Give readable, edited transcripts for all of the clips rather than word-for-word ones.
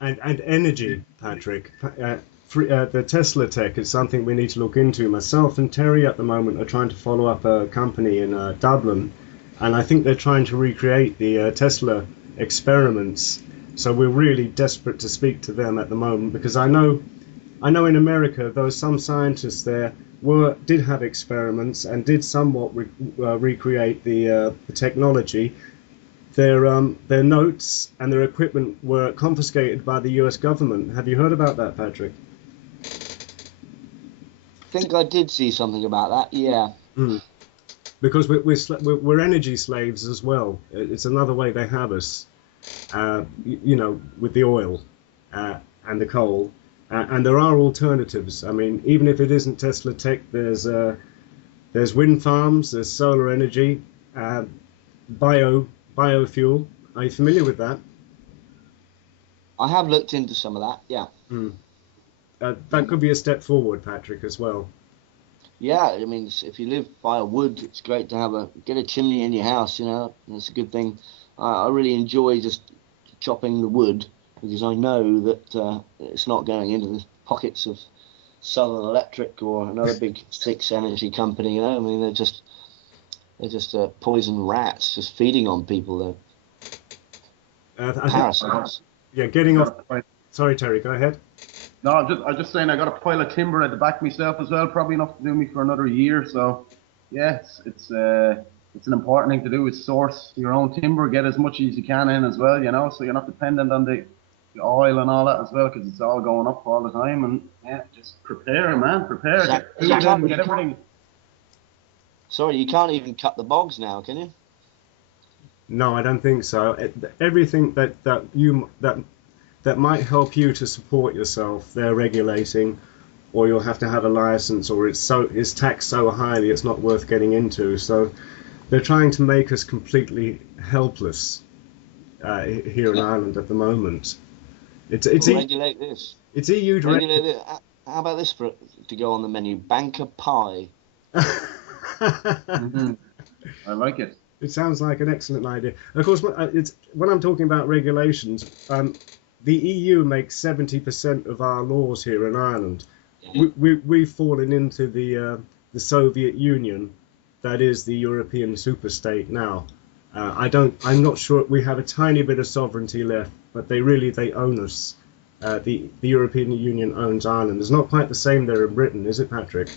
And energy, Patrick. The Tesla tech is something we need to look into. Myself and Terry at the moment are trying to follow up a company in Dublin, and I think they're trying to recreate the Tesla experiments. So we're really desperate to speak to them at the moment because I know in America, though some scientists there did have experiments and did somewhat recreate the technology. Their notes and their equipment were confiscated by the U.S. government. Have you heard about that, Patrick? Think I did see something about that. Yeah. Mm. Because we're energy slaves as well. It's another way they have us. With the oil and the coal. And there are alternatives. I mean, even if it isn't Tesla tech, there's wind farms, there's solar energy, biofuel. Are you familiar with that? I have looked into some of that. Yeah. Mm. That could be a step forward, Patrick, as well. Yeah, I mean, if you live by a wood, it's great to get a chimney in your house. That's a good thing. I really enjoy just chopping the wood because I know that it's not going into the pockets of Southern Electric or another big six energy company. I mean, they're just poison rats just feeding on people. They're I think, parasites. yeah, getting off. Sorry, Terry, go ahead. No, I'm just saying I got a pile of timber at the back myself as well, probably enough to do me for another year. So, yeah, it's an important thing to do is source your own timber, get as much as you can in as well, so you're not dependent on the oil and all that as well, because it's all going up all the time. And yeah, just prepare, man, prepare, get food in, get everything. Sorry, you can't even cut the bogs now, can you? No, I don't think so. Everything that might help you to support yourself, they're regulating, or you'll have to have a license, or it's taxed so highly it's not worth getting into. So they're trying to make us completely helpless here in Ireland at the moment. Regulate this. It's EU regulate it. How about this to go on the menu? Banker pie. Mm-hmm. I like it. It sounds like an excellent idea. Of course, when I'm talking about regulations, the EU makes 70% of our laws here in Ireland. We've fallen into the Soviet Union, that is the European superstate now. I'm not sure we have a tiny bit of sovereignty left, but they own us. The European Union owns Ireland. It's not quite the same there in Britain, is it, Patrick?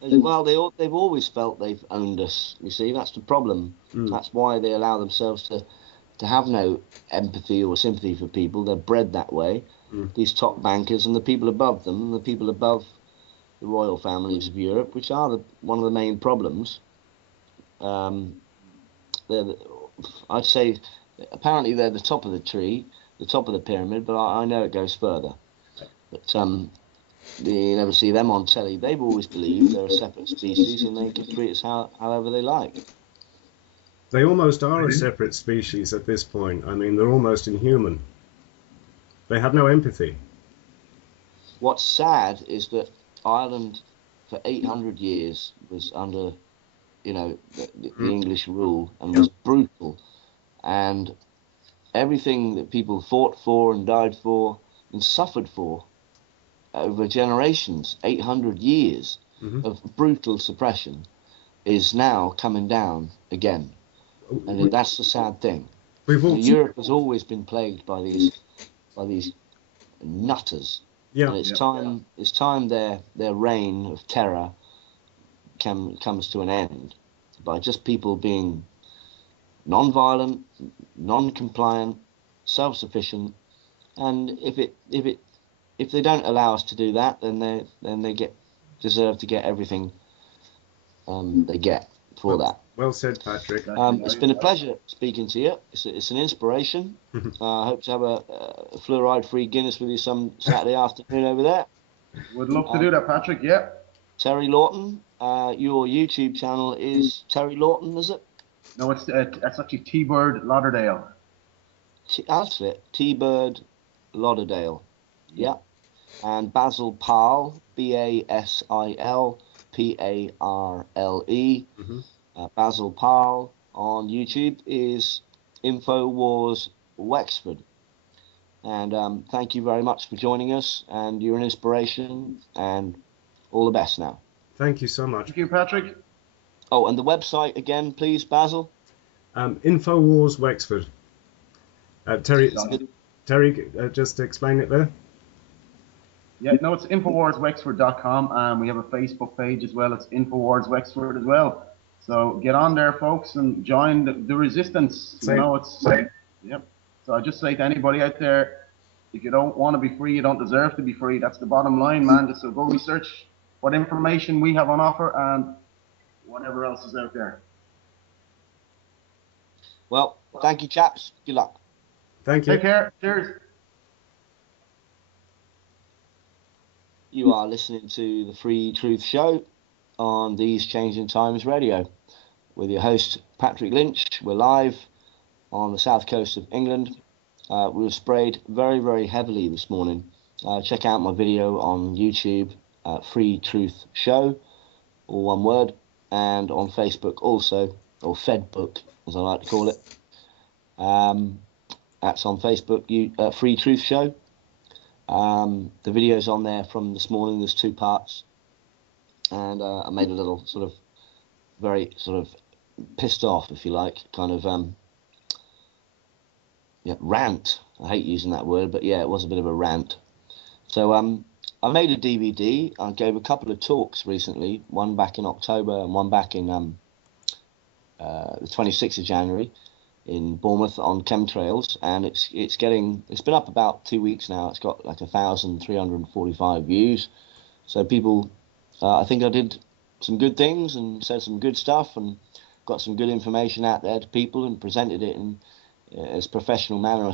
Well, they've always felt they've owned us. You see, that's the problem. That's why they allow themselves to have no empathy or sympathy for people. They're bred that way. These top bankers and the people above them, the people above the royal families of Europe, which are one of the main problems. I'd say apparently they're the top of the tree, the top of the pyramid, but I know it goes further. But you never see them on telly. They've always believed they're a separate species and they can treat us however they like. They almost are a separate species at this point. I mean, they're almost inhuman. They have no empathy. What's sad is that Ireland, for 800 years, was under, the English rule and was brutal. And everything that people fought for and died for and suffered for over generations, 800 years of brutal suppression, is now coming down again. And that's the sad thing. Europe has always been plagued by these nutters. Yeah. And it's time their reign of terror comes to an end by just people being non-violent, non-compliant, self-sufficient, and if they don't allow us to do that, then they deserve to get everything they get for that. Well said, Patrick. It's been a pleasure speaking to you. It's an inspiration. I hope to have a fluoride-free Guinness with you some Saturday afternoon over there. Would love to do that, Patrick. Yeah. Terry Lawton, your YouTube channel is Terry Lawton, is it? No, that's actually T-Bird Lauderdale. That's it, T-Bird Lauderdale. Yeah. And Basil Parle, Basil Parle. Basil Parle on YouTube is Infowars Wexford. And thank you very much for joining us. And you're an inspiration. And all the best now. Thank you so much. Thank you, Patrick. Oh, and the website again, please, Basil. Infowars Wexford. Terry, just explain it there. Yeah, no, it's InfowarsWexford.com, and we have a Facebook page as well. It's Infowars Wexford as well. So get on there, folks, and join the resistance. Yep. So I just say to anybody out there, if you don't want to be free, you don't deserve to be free. That's the bottom line, man. Just so go research what information we have on offer and whatever else is out there. Well, thank you, chaps. Good luck. Thank you. Take care. Cheers. You are listening to the Free Truth Show on These Changing Times Radio with your host, Patrick Lynch. We're live on the south coast of England. We were sprayed very, very heavily this morning. Check out my video on YouTube, Free Truth Show, all one word, and on Facebook also, or Fedbook, as I like to call it. That's on Facebook, Free Truth Show. The video's on there from this morning. There's 2 parts, and I made a little very pissed off, if you like, kind of rant. I hate using that word, but yeah, it was a bit of a rant. So I made a DVD. I gave a couple of talks recently, one back in October and one back in the 26th of January in Bournemouth on chemtrails, and it's been up about 2 weeks now. It's got like 1,345 views. So people, I think I did some good things and said some good stuff and got some good information out there to people and presented it in as professional manner